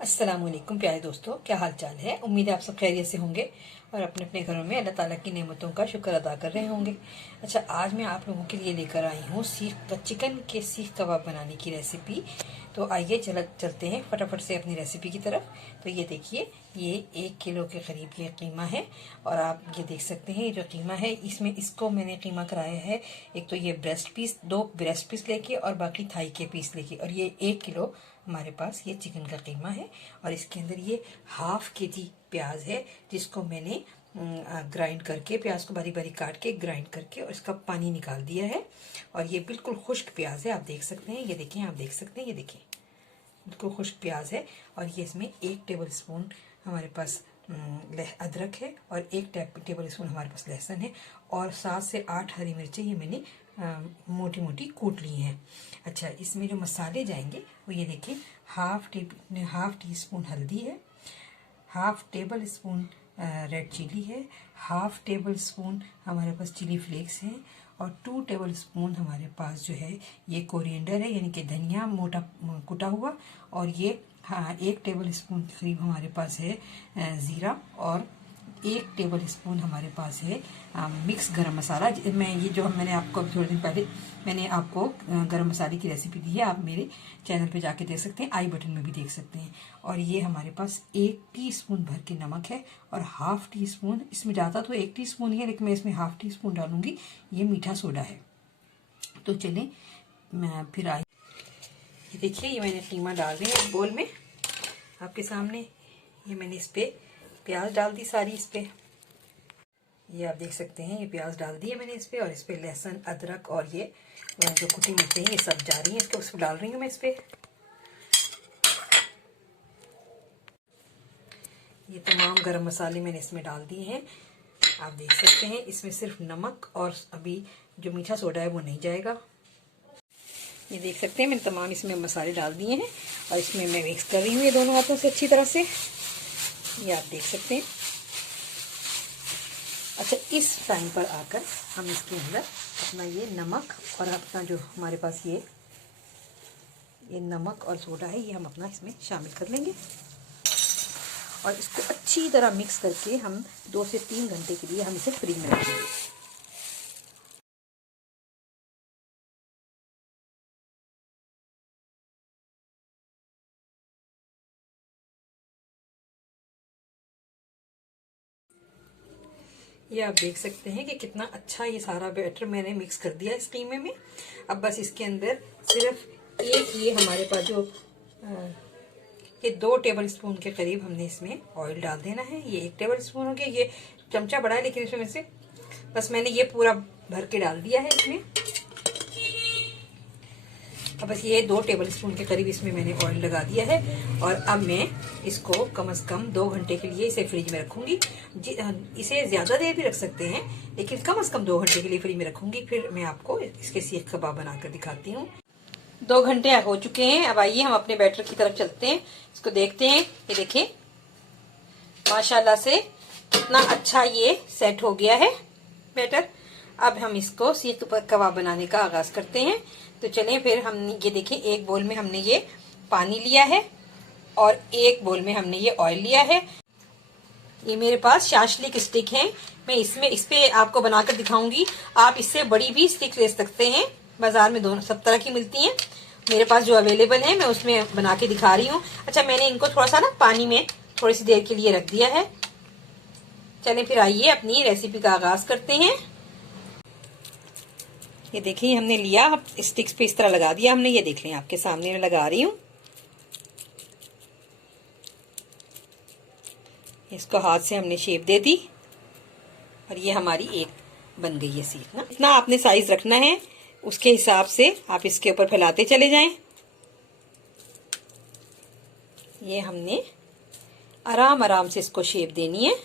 अस्सलाम वालेकुम प्यारे दोस्तों, क्या हाल चाल है। उम्मीद है आप सब खैरियत से होंगे और अपने अपने घरों में अल्लाह ताला की नेमतों का शुक्र अदा कर रहे होंगे। अच्छा, आज मैं आप लोगों के लिए लेकर आई हूँ चिकन के सीख कबाब बनाने की रेसिपी। तो आइए चलते हैं फटाफट से अपनी रेसिपी की तरफ। तो ये देखिए, ये 1 किलो के करीब ये कीमा है और आप ये देख सकते हैं जो कीमा है इसमें इसको मैंने कीमा कराया है। एक तो ये दो ब्रेस्ट पीस लेके और बाकी थाई के पीस लेके, और ये 1 किलो हमारे पास ये चिकन का कीमा है। और इसके अंदर ये ½ kg प्याज है जिसको मैंने ग्राइंड करके, प्याज को बारीक बारीक काट के ग्राइंड करके और इसका पानी निकाल दिया है। और ये बिल्कुल खुश्क प्याज है, आप देख सकते हैं। ये देखें, आप देख सकते हैं, ये देखिए बिल्कुल खुश्क प्याज है। और ये इसमें 1 टेबल स्पून हमारे पास अदरक है और 1 टेबल स्पून हमारे पास लहसुन है और 7 से 8 हरी मिर्चें ये मैंने मोटी मोटी कूट ली हैं। अच्छा, इसमें जो मसाले जाएंगे वो ये देखिए, हाफ टी स्पून हल्दी है, ½ टेबल स्पून रेड चिली है, ½ टेबल स्पून हमारे पास चिली फ्लेक्स है और 2 टेबल स्पून हमारे पास जो है ये कोरिएंडर है, यानी कि धनिया मोटा कुटा हुआ। और ये 1 टेबल स्पून करीब हमारे पास है ज़ीरा और 1 टेबल स्पून हमारे पास है मिक्स गरम मसाला। मैंने आपको थोड़े दिन पहले मैंने आपको गरम मसाले की रेसिपी दी है, आप मेरे चैनल पे जाके देख सकते हैं, आई बटन में भी देख सकते हैं। और ये हमारे पास 1 टीस्पून भर के नमक है और ½ टी स्पून, इसमें ज़्यादा तो 1 टीस्पून ही है लेकिन मैं इसमें ½ टी स्पून डालूंगी, ये मीठा सोडा है। तो चलें मैं फिर आई, ये देखिए ये मैंने कीमा डाल रही है एक बोल में आपके सामने। ये मैंने इस पे प्याज डाल दी सारी, इस पे ये आप देख सकते हैं, ये प्याज डाल दी है मैंने इस पे। और इस पे लहसुन, अदरक और ये जो कुटी मिर्चें हैं ये सब जा रही हैं इसके, उसको डाल रही हूँ मैं इस पे। ये तमाम गरम मसाले मैंने इसमें डाल दिए हैं, आप देख सकते हैं। इसमें सिर्फ नमक और अभी जो मीठा सोडा है वो नहीं जाएगा। ये देख सकते हैं मैंने तमाम इसमें मसाले डाल दिए हैं और इसमें मैं मिक्स कर रही हूँ ये दोनों हाथों से अच्छी तरह से, ये आप देख सकते हैं। अच्छा, इस टाइम पर आकर हम इसके अंदर अपना ये नमक और अपना जो हमारे पास ये नमक और सोडा है ये हम अपना इसमें शामिल कर लेंगे और इसको अच्छी तरह मिक्स करके हम 2 से 3 घंटे के लिए हम इसे फ्रिज में रखेंगे। ये आप देख सकते हैं कि कितना अच्छा ये सारा बैटर मैंने मिक्स कर दिया इस कीमे में। अब बस इसके अंदर सिर्फ एक ये हमारे पास जो ये 2 टेबल स्पून के करीब हमने इसमें ऑयल डाल देना है। ये 1 टेबल स्पून हो गया, ये चमचा बड़ा है लेकिन इसमें से बस मैंने ये पूरा भर के डाल दिया है इसमें। अब बस ये 2 टेबल स्पून के करीब इसमें मैंने ऑयल लगा दिया है और अब मैं इसको कम से कम 2 घंटे के लिए इसे फ्रिज में रखूंगी। इसे ज्यादा देर भी रख सकते हैं लेकिन कम से कम 2 घंटे के लिए फ्रिज में रखूंगी। फिर मैं आपको इसके सीख कबाब बनाकर दिखाती हूँ। 2 घंटे हो चुके हैं, अब आइए हम अपने बैटर की तरफ चलते हैं, इसको देखते हैं। ये देखें माशाल्लाह से कितना अच्छा ये सेट हो गया है बैटर। अब हम इसको सीख कबाब बनाने का आगाज करते हैं। तो चलें फिर हम ये देखें, एक बोल में हमने ये पानी लिया है और एक बोल में हमने ये ऑयल लिया है। ये मेरे पास शाशलिक स्टिक है, मैं इस पे आपको बनाकर दिखाऊंगी। आप इससे बड़ी भी स्टिक ले सकते हैं, बाजार में दोनों सब तरह की मिलती हैं। मेरे पास जो अवेलेबल है मैं उसमें बना के दिखा रही हूँ। अच्छा, मैंने इनको थोड़ा सा ना पानी में थोड़ी सी देर के लिए रख दिया है। चलें फिर आइए अपनी रेसिपी का आगाज करते हैं। ये देखिए हमने लिया, स्टिक्स पे इस तरह लगा दिया हमने, ये देख लें आपके सामने मैं लगा रही हूँ। इसको हाथ से हमने शेप दे दी और ये हमारी एक बन गई है सीख ना। इतना आपने साइज रखना है, उसके हिसाब से आप इसके ऊपर फैलाते चले जाएं। ये हमने आराम आराम से इसको शेप देनी है,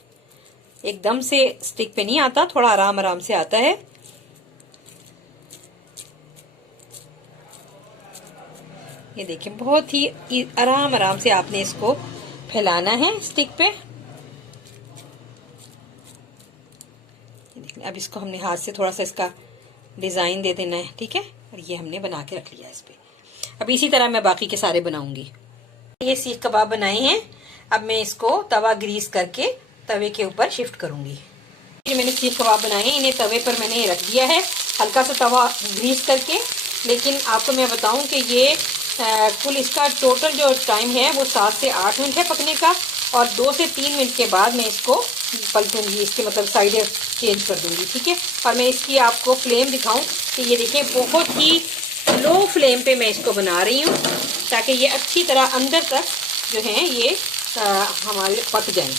एकदम से स्टिक पे नहीं आता, थोड़ा आराम आराम से आता है। ये देखिए बहुत ही आराम आराम से आपने इसको फैलाना है स्टिक पे। अब इसको हमने हाथ से थोड़ा सा इसका डिजाइन दे देना है, ठीक है। और ये हमने बना के रख लिया इस पे। अब इसी तरह मैं बाकी के सारे बनाऊंगी। ये सीख कबाब बनाए हैं। अब मैं इसको तवा ग्रीस करके तवे के ऊपर शिफ्ट करूंगी। ये मैंने सीख कबाब बनाए हैं, इन्हें तवे पर मैंने रख दिया है हल्का सा तवा ग्रीस करके। लेकिन आपको मैं बताऊं कि ये कुल इसका टोटल जो टाइम है वो 7 से 8 मिनट है पकने का, और 2 से 3 मिनट के बाद मैं इसको पलटूंगी, इसके मतलब साइडें चेंज कर दूंगी, ठीक है। और मैं इसकी आपको फ्लेम दिखाऊं कि ये देखें बहुत ही लो फ्लेम पे मैं इसको बना रही हूँ, ताकि ये अच्छी तरह अंदर तक जो है ये हमारे पक जाएं।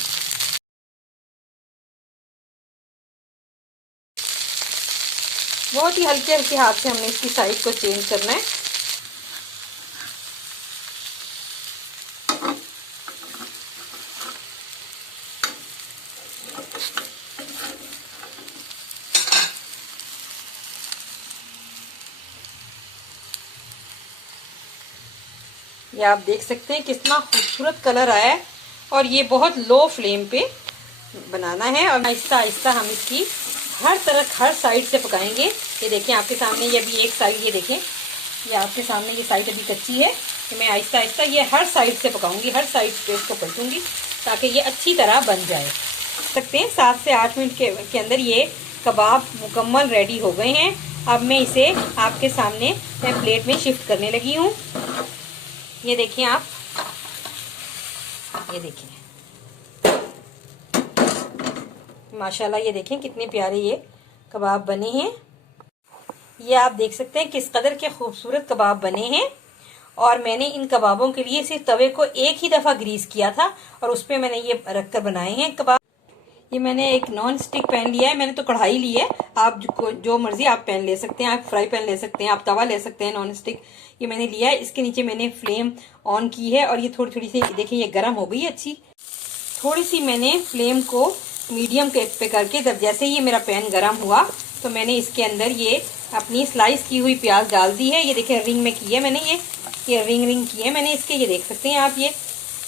बहुत ही हल्के हल्के हाथ से हमने इसकी साइड को चेंज करना है। ये आप देख सकते हैं कितना खूबसूरत कलर आया है, और ये बहुत लो फ्लेम पे बनाना है, और आहिस्ता आहिस्ता हम इसकी हर तरफ हर साइड से पकाएंगे। ये देखें आपके सामने, ये अभी एक साइड, ये देखें ये आपके सामने ये साइड अभी कच्ची है, तो मैं आहिस्ता आहिस्ता ये हर साइड से पकाऊंगी, हर साइड पे इसको पलटूंगी ताकि ये अच्छी तरह बन जाए। सकते हैं 7 से 8 मिनट के अंदर ये कबाब मुकम्मल रेडी हो गए हैं। अब मैं इसे आपके सामने मैं प्लेट में शिफ्ट करने लगी हूँ। ये देखिए आप, ये देखिए माशाल्लाह, ये देखें कितने प्यारे ये कबाब बने हैं। ये आप देख सकते हैं किस कदर के खूबसूरत कबाब बने हैं। और मैंने इन कबाबों के लिए सिर्फ तवे को एक ही दफ़ा ग्रीस किया था, और उस पर मैंने ये रख कर बनाए हैं कबाब। ये मैंने एक नॉन स्टिक पैन लिया है, मैंने तो कढ़ाई ली है, आप जो मर्जी आप पैन ले सकते हैं, आप फ्राई पैन ले सकते हैं, आप तवा ले सकते हैं नॉन स्टिक। ये मैंने लिया है, इसके नीचे मैंने फ्लेम ऑन की है, और ये थोड़ी थोड़ी सी देखिए ये गर्म हो गई है अच्छी। थोड़ी सी मैंने फ्लेम को मीडियम पे करके, जब जैसे ही मेरा पैन गर्म हुआ तो मैंने इसके अंदर ये अपनी स्लाइस की हुई प्याज डाल दी है। ये देखिए रिंग में की है मैंने, ये रिंग की है मैंने इसके, ये देख सकते हैं आप ये।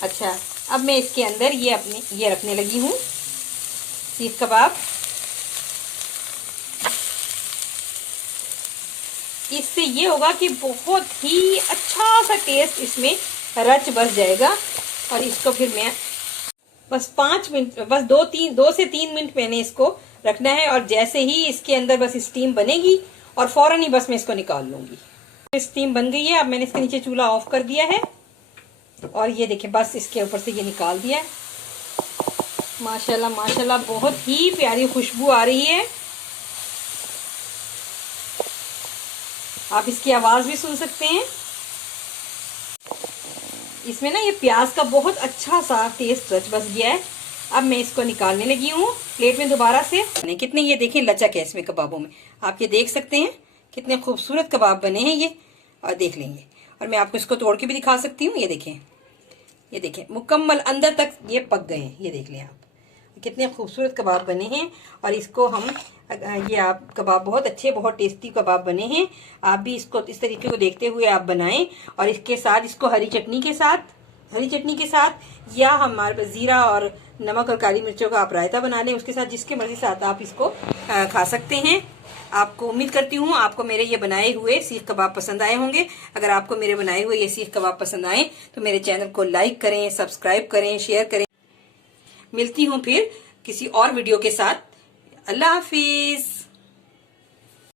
अच्छा, अब मैं इसके अंदर ये अपने ये रखने लगी हूँ सीख कबाब। इससे ये होगा कि बहुत ही अच्छा सा टेस्ट इसमें रच बस जाएगा। और इसको फिर मैं बस 5 मिनट, बस 2 से 3 मिनट मैंने इसको रखना है, और जैसे ही इसके अंदर बस स्टीम बनेगी और फौरन ही बस मैं इसको निकाल लूंगी। स्टीम बन गई है, अब मैंने इसके नीचे चूल्हा ऑफ कर दिया है, और ये देखिए बस इसके ऊपर से ये निकाल दिया है। माशाल्लाह माशाल्लाह बहुत ही प्यारी खुशबू आ रही है, आप इसकी आवाज भी सुन सकते हैं। इसमें ना ये प्याज का बहुत अच्छा सा टेस्ट रच बस गया है। अब मैं इसको निकालने लगी हूँ प्लेट में दोबारा से। कितने ये देखें लचक है इसमें कबाबों में, आप ये देख सकते हैं कितने खूबसूरत कबाब बने हैं ये, और देख लेंगे। और मैं आपको इसको तोड़ के भी दिखा सकती हूँ। ये देखें मुकम्मल अंदर तक ये पक गए हैं, ये देख लें आप कितने खूबसूरत कबाब बने हैं। और इसको हम ये आप कबाब बहुत अच्छे बहुत टेस्टी कबाब बने हैं। आप भी इसको इस तरीके को देखते हुए आप बनाएं, और इसके साथ इसको हरी चटनी के साथ या हमारे जीरा और नमक और काली मिर्चों का आप रायता बना लें, उसके साथ जिसके मर्जी साथ आप इसको खा सकते हैं। आपको उम्मीद करती हूँ आपको मेरे ये बनाए हुए सीख कबाब पसंद आए होंगे। अगर आपको मेरे बनाए हुए ये सीख कबाब पसंद आए तो मेरे चैनल को लाइक करें, सब्सक्राइब करें, शेयर करें। मिलती हूँ फिर किसी और वीडियो के साथ। अल्लाह हाफिज।